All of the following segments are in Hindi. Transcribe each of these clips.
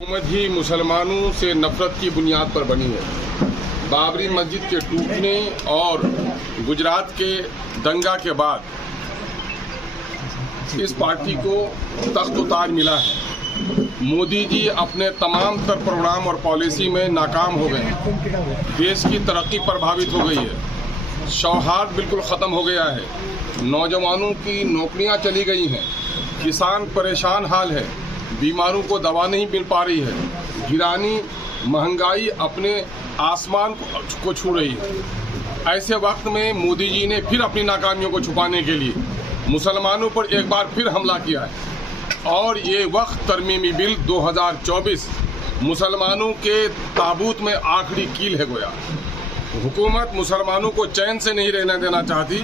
हुकूमत ही मुसलमानों से नफरत की बुनियाद पर बनी है। बाबरी मस्जिद के टूटने और गुजरात के दंगा के बाद इस पार्टी को तख्त-ओ-ताज मिला है। मोदी जी अपने तमाम तर प्रोग्राम और पॉलिसी में नाकाम हो गए। देश की तरक्की प्रभावित हो गई है, सौहार्द बिल्कुल ख़त्म हो गया है, नौजवानों की नौकरियां चली गई हैं, किसान परेशान हाल है, बीमारों को दवा नहीं मिल पा रही है, गिरानी महंगाई अपने आसमान को छू रही है। ऐसे वक्त में मोदी जी ने फिर अपनी नाकामियों को छुपाने के लिए मुसलमानों पर एक बार फिर हमला किया है और ये वक्त तरमीमी बिल 2024 मुसलमानों के ताबूत में आखिरी कील है गोया। हुकूमत मुसलमानों को चैन से नहीं रहने देना चाहती।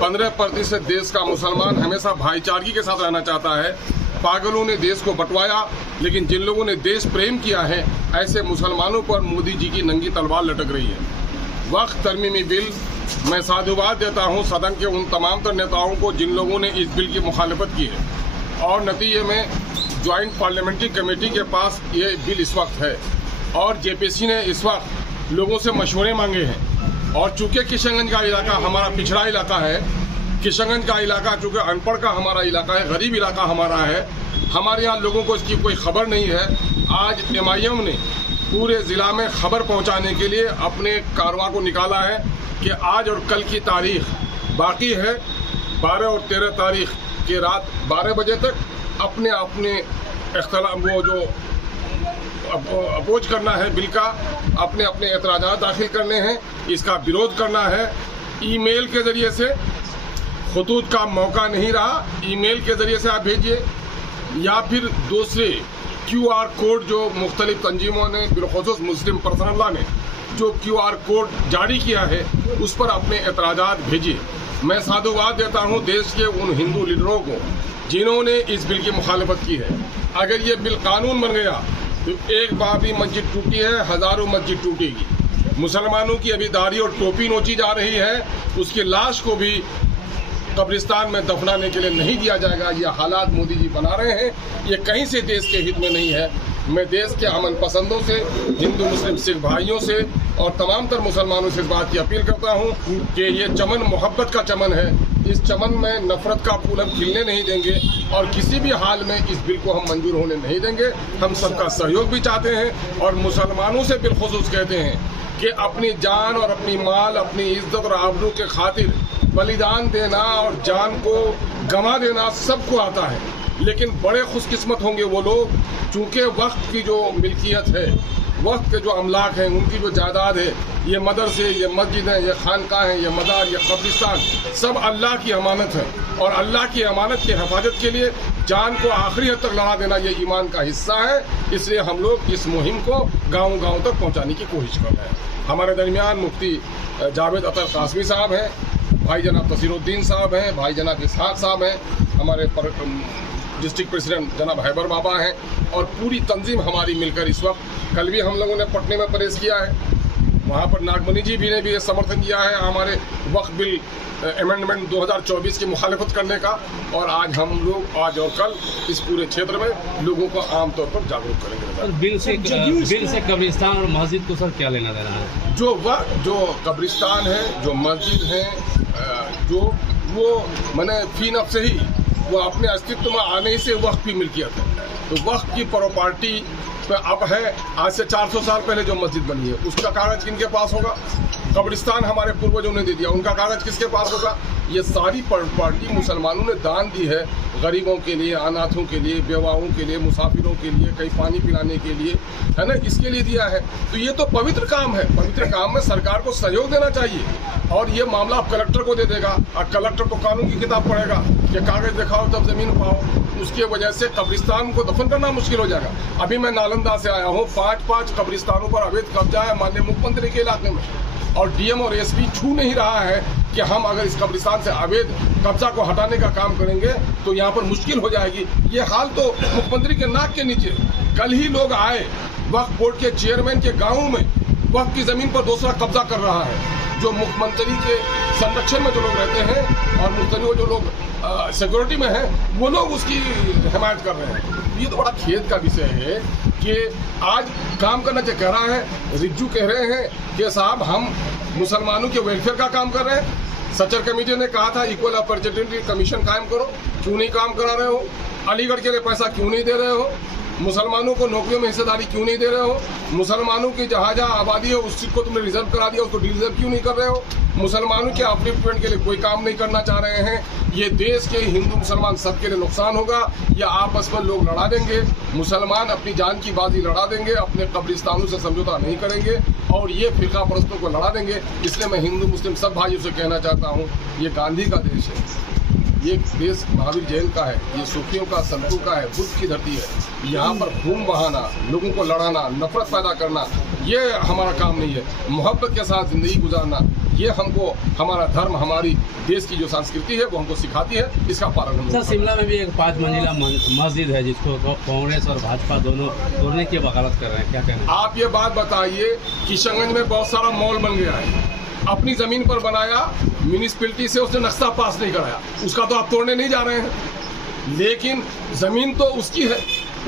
15% देश का मुसलमान हमेशा भाईचारगी के साथ रहना चाहता है। पागलों ने देश को बंटवाया, लेकिन जिन लोगों ने देश प्रेम किया है ऐसे मुसलमानों पर मोदी जी की नंगी तलवार लटक रही है। वक्त तरमीमी बिल, मैं साधुवाद देता हूं सदन के उन तमाम तर नेताओं को जिन लोगों ने इस बिल की मुखालफत की है और नतीजे में ज्वाइंट पार्लियामेंट्री कमेटी के पास ये बिल इस वक्त है और जेपीसी ने इस वक्त लोगों से मशवरे मांगे हैं। और चूँकि किशनगंज का इलाका हमारा पिछड़ा इलाका है, किशनगंज का इलाका चूँकि अनपढ़ का हमारा इलाका है, गरीब इलाका हमारा है, हमारे यहाँ लोगों को इसकी कोई खबर नहीं है। आज MIM ने पूरे ज़िला में खबर पहुँचाने के लिए अपने कारवां को निकाला है कि आज और कल की तारीख बाकी है। 12 और 13 तारीख के रात 12 बजे तक अपने वो जो अपोज करना है बिल का, अपने एतराज़ात दाखिल करने हैं, इसका विरोध करना है। ईमेल के ज़रिए से खतूत का मौका नहीं रहा, ईमेल के ज़रिए से आप भेजिए या फिर दूसरे QR कोड जो मुख्तलिफ तंजीमों ने बिलखुसूस मुस्लिम पर्सनल लॉ ने जो QR कोड जारी किया है उस पर अपने एतराज़ात भेजिए। मैं साधुवाद देता हूँ देश के उन हिंदू लीडरों को जिन्होंने इस बिल की मुखालफत की है। अगर ये बिल कानून बन गया तो एक बाबरी मस्जिद टूटी है, हज़ारों मस्जिद टूटेगी। मुसलमानों की अभी दाढ़ी और टोपी नोची जा रही है, उसकी लाश को भी कब्रिस्तान में दफनाने के लिए नहीं दिया जाएगा। ये हालात मोदी जी बना रहे हैं, ये कहीं से देश के हित में नहीं है। मैं देश के अमन पसंदों से, हिंदू मुस्लिम सिख भाइयों से और तमाम तर मुसलमानों से इस बात की अपील करता हूँ कि ये चमन मोहब्बत का चमन है, इस चमन में नफरत का फूल हम खिलने नहीं देंगे और किसी भी हाल में इस बिल को हम मंजूर होने नहीं देंगे। हम सबका सहयोग भी चाहते हैं और मुसलमानों से बिलखुसूस कहते हैं कि अपनी जान और अपनी माल, अपनी इज्जत और आबरू के खातिर बलिदान देना और जान को गंवा देना सबको आता है, लेकिन बड़े खुशकिस्मत होंगे वो लोग चूँकि वक्त की जो मिल्कियत है, वक्त के जो अमलाक हैं, उनकी जो जायदाद है, ये मदरसे, ये मस्जिदें, ये खानका हैं, ये मज़ार, ये कब्रिस्तान सब अल्लाह की अमानत है और अल्लाह की अमानत की हिफाजत के लिए जान को आखिरी हद तक लड़ा देना ये ईमान का हिस्सा है। इसलिए हम लोग इस मुहिम को गाँव-गाँव तक पहुँचाने की कोशिश कर रहे हैं। हमारे दरमियान मुफ्ती जावेद अतर कासमी साहब हैं, भाई जनाब तसीरुद्दीन साहब हैं, भाई जनाब इसहाक साहब हैं, हमारे डिस्ट्रिक्ट प्रेसिडेंट जनाब हैबर बाबा हैं और पूरी तंजीम हमारी मिलकर इस वक्त, कल भी हम लोगों ने पटने में प्रेस किया है, वहाँ पर नागमनी जी भी ने भी समर्थन किया है हमारे वक्फ बिल अमेंडमेंट 2024 की मुखालफत करने का। और आज हम लोग आज और कल इस पूरे क्षेत्र में लोगों को आमतौर पर जागरूक करेंगे। बिल से कब्रिस्तान और मस्जिद को सर क्या लेना देना है? जो कब्रिस्तान है, जो मस्जिद है, जो वो मैंने फी नफ्स से ही वो अपने अस्तित्व में आने से वक्फ की मिल्कियत है। तो वक्फ की प्रॉपर्टी अब है, आज से 400 साल पहले जो मस्जिद बनी है उसका कागज़ किनके पास होगा? कब्रिस्तान हमारे पूर्वजों ने दे दिया, उनका कागज़ किसके पास होगा? ये सारी प्रॉपर्टी मुसलमानों ने दान दी है गरीबों के लिए, अनाथों के लिए, बेवाओं के लिए, मुसाफिरों के लिए, कहीं पानी पिलाने के लिए, है ना, इसके लिए दिया है। तो ये तो पवित्र काम है, पवित्र काम में सरकार को सहयोग देना चाहिए और ये मामला आप कलेक्टर को दे देगा और कलेक्टर को कानून की किताब पढ़ेगा कि कागज़ दिखाओ तब ज़मीन पाओ। उसकी वजह से कब्रिस्तान को दफन करना मुश्किल हो जाएगा। अभी मैं नालंदा से आया हूँ, 5 कब्रिस्तानों पर अवैध कब्जा है माननीय मुख्यमंत्री के इलाके में और DM और SP छू नहीं रहा है कि हम अगर इस कब्रिस्तान से अवैध कब्जा को हटाने का काम करेंगे तो यहाँ पर मुश्किल हो जाएगी। ये हाल तो मुख्यमंत्री के नाक के नीचे। कल ही लोग आए, वक्फ बोर्ड के चेयरमैन के गाँव में वक्फ की ज़मीन पर दूसरा कब्जा कर रहा है। जो मुख्यमंत्री के संरक्षण में जो लोग रहते हैं और मुख्तलिफ जो लोग सिक्योरिटी में हैं वो लोग उसकी हिमायत कर रहे हैं। ये तो बड़ा खेद का विषय है कि आज काम करना चाहिए। कह रहा है रिज्जू कह रहे हैं कि साहब हम मुसलमानों के वेलफेयर का काम कर रहे हैं। सचर कमेटी ने कहा था इक्वल अपॉर्चुनिटी कमीशन कायम करो, क्यों नहीं काम करा रहे हो? अलीगढ़ के लिए पैसा क्यों नहीं दे रहे हो? मुसलमानों को नौकरियों में हिस्सेदारी क्यों नहीं दे रहे हो? मुसलमानों की जहाँ जहाँ आबादी है उस चीज़ को तुमने रिजर्व करा दिया, उसको डिजर्व क्यों नहीं कर रहे हो? मुसलमानों के अपलिफ्टमेंट के लिए कोई काम नहीं करना चाह रहे हैं। ये देश के हिंदू मुसलमान सबके लिए नुकसान होगा। या आपस में लोग लड़ा देंगे, मुसलमान अपनी जान की बाजी लड़ा देंगे, अपने कब्रिस्तानों से समझौता नहीं करेंगे और ये फिरका परस्तों को लड़ा देंगे। इसलिए मैं हिंदू मुस्लिम सब भाइयों से कहना चाहता हूँ, ये गांधी का देश है, ये देश महावीर जैन का है, ये सूफियों का, संतों का है, बुद्ध की धरती है। यहाँ पर खून बहाना, लोगों को लड़ाना, नफरत पैदा करना, ये हमारा काम नहीं है। मोहब्बत के साथ ज़िंदगी गुजारना, ये हमको हमारा धर्म, हमारी देश की जो संस्कृति है वो हमको सिखाती है। इसका पालन हम सर शिमला में भी एक 5 मंजिला मस्जिद है जिसको कांग्रेस और भाजपा दोनों तोड़ने की वकालत कर रहे हैं, क्या कहना है? आप ये बात बताइए, किशनगंज में बहुत सारा मॉल बन गया है, अपनी ज़मीन पर बनाया, म्यूनिसिपैलिटी से उसने नक्शा पास नहीं कराया, उसका तो आप तोड़ने नहीं जा रहे हैं। लेकिन ज़मीन तो उसकी है,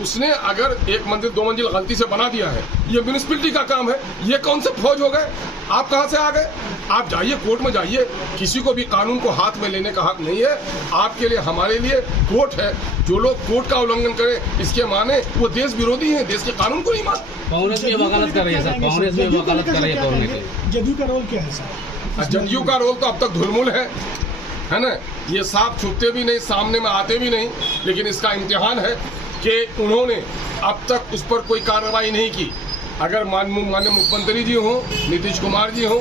उसने अगर 1 मंजिल 2 मंजिल गलती से बना दिया है, ये म्यूनिसिपैलिटी का काम है। ये कौन से फौज हो गए? आप कहाँ से आ गए? आप जाइए कोर्ट में जाइए, किसी को भी कानून को हाथ में लेने का हक नहीं है। आपके लिए, हमारे लिए कोर्ट है। जो लोग कोर्ट का उल्लंघन करें, इसके माने वो देश विरोधी हैं, देश के कानून को नहीं मानते। कांग्रेस भी वकालत कर रही है सर, कांग्रेस भी वकालत कर रही है तोड़ने के लिए। जदयू का रोल क्या है सर? जदयू का रोल तो अब तक धुलमुल है ना? ये साफ छुपते भी नहीं, सामने में आते भी नहीं। लेकिन इसका इम्तिहान है कि उन्होंने अब तक उस पर कोई कार्रवाई नहीं की। अगर माननीय मुख्यमंत्री जी हों, नीतीश कुमार जी हों,